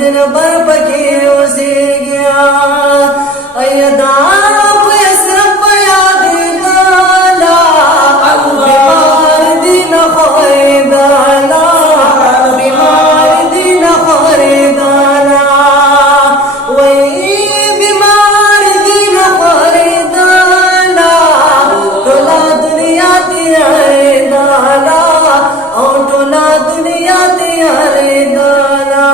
दिन भर पके उसे गया अयदा पैसरफ याद गाला बीमार दिन खोए गाला बीमार दिन खोए गाला वही बीमार दिन खोए गाला टोला दुनिया तेरे गाला और टोला दुनिया तेरे गाला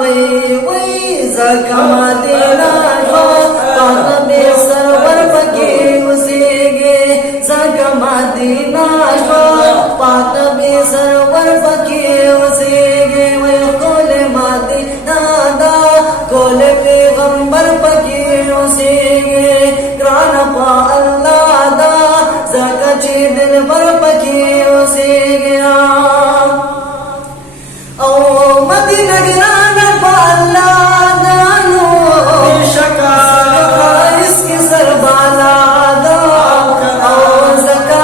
वही जखमा तेरा पाकबे सरवर पके उसे गे जखमा देना पाकबे सरवर पके उसे गे वही कोल माते दादा कोल पैगंबर पके उसे गे ग्रान पा अल्लाह दा जकचे दिल भर पके उसे गया ओ मदीना गिरान पा अल्लाह दानो शका इसकी सरबाला दा ओ जका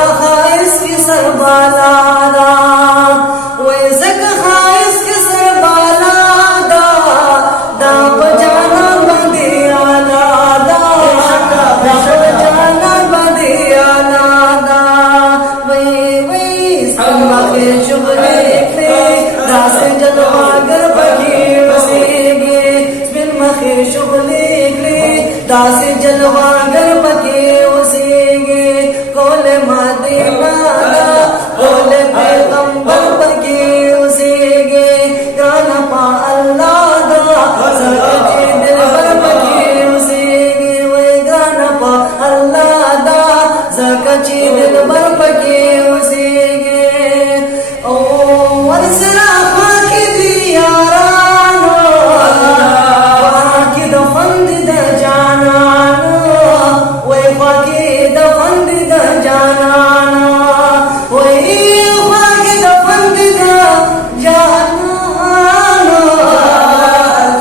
इसकी सरबाला दा वो जका इसकी सरबाला दा दा बजाना बंदे आला दा दा बजाना बंदे आला दा वही समा के शुभले दास जलवागर पके उसे गे बिन मखे शुभले दास जलवागर पके उसे गे कोल माते नादा कोल पैगंबर पके उसे गे गाना पा अल्लाह दा सच्चे दिल भर पके उसे गे वे गाना पा अल्लाह दा सच्चे दिल भर पके उसे गे ओ वरसरा फाकी दियारानो फाकी दफंद द जानानो वे फाकी दफंद द जानानो वे फाकी दफंद द जानानो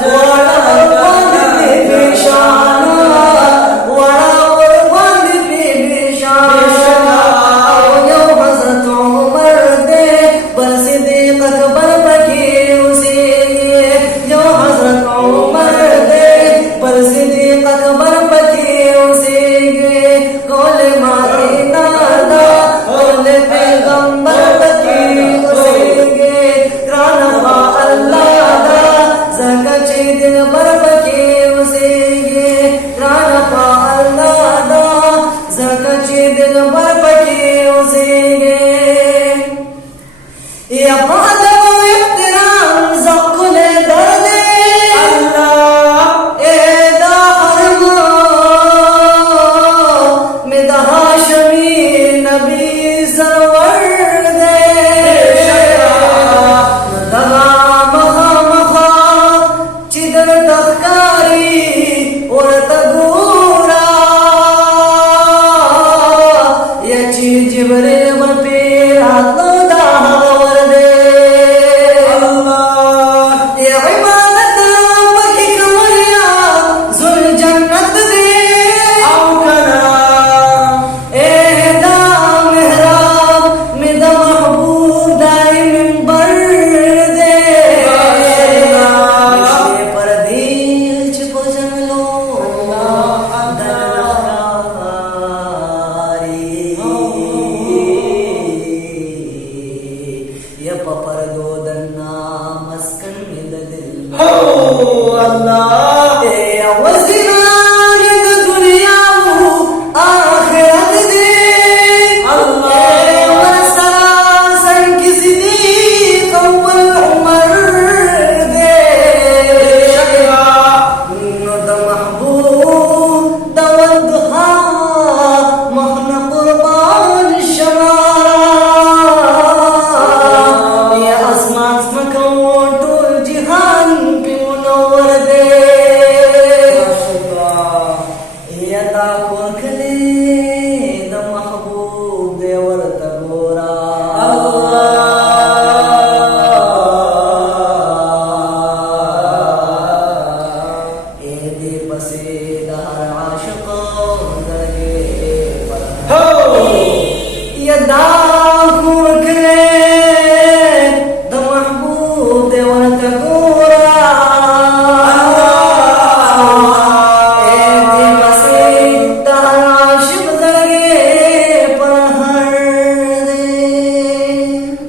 वड़ा बंद पे बेशानो वड़ा बंद पे बेशानो यो हज़रत उमर दे बरसिद्दीक़ अकबर पके उसे गे जो हज़रत उमर दे बरसिद्दीक़ अकबर पके उसे गे कोल माते नादा कोल पैगंबर पके उसे गे राना पा अल्लाह दा ज़कचे दिन भर पके उसे गे राना पा अल्लाह दा ज़कचे दिन भर पके उसे गे या पादो इhtiraम ज़क़्ल दर्द अल्लाह ए दारमो में हाशमी नबी सरवर दे दगा महा महा चिदर तखकारी और तगूरा या ची जिबरे बपे हाथों दावर दे अल्लाह या इबादत पकी कमरिया जुल जन्नत दे औकना ए दा मेहराब में दा महबूब दाई मिंबर दे परदेश भोजन लो ये पपर दो दन्ना मस्कन में दिल हो अल्लाह ए वज़ीरान द दुनिया वो आखिरत दे अल्लाह वरसला सन किसी दी कौल उमर दे शक्रा द महबूब दवदहा महन कुर्बान शमा ये आसमान मको टोल जिहान पे मुनव्वर दे यदा कोखले द महबूब देवर तगोरा अल्लाह ए दे पसे दहर आशिक़ों दरगे पर हो यदा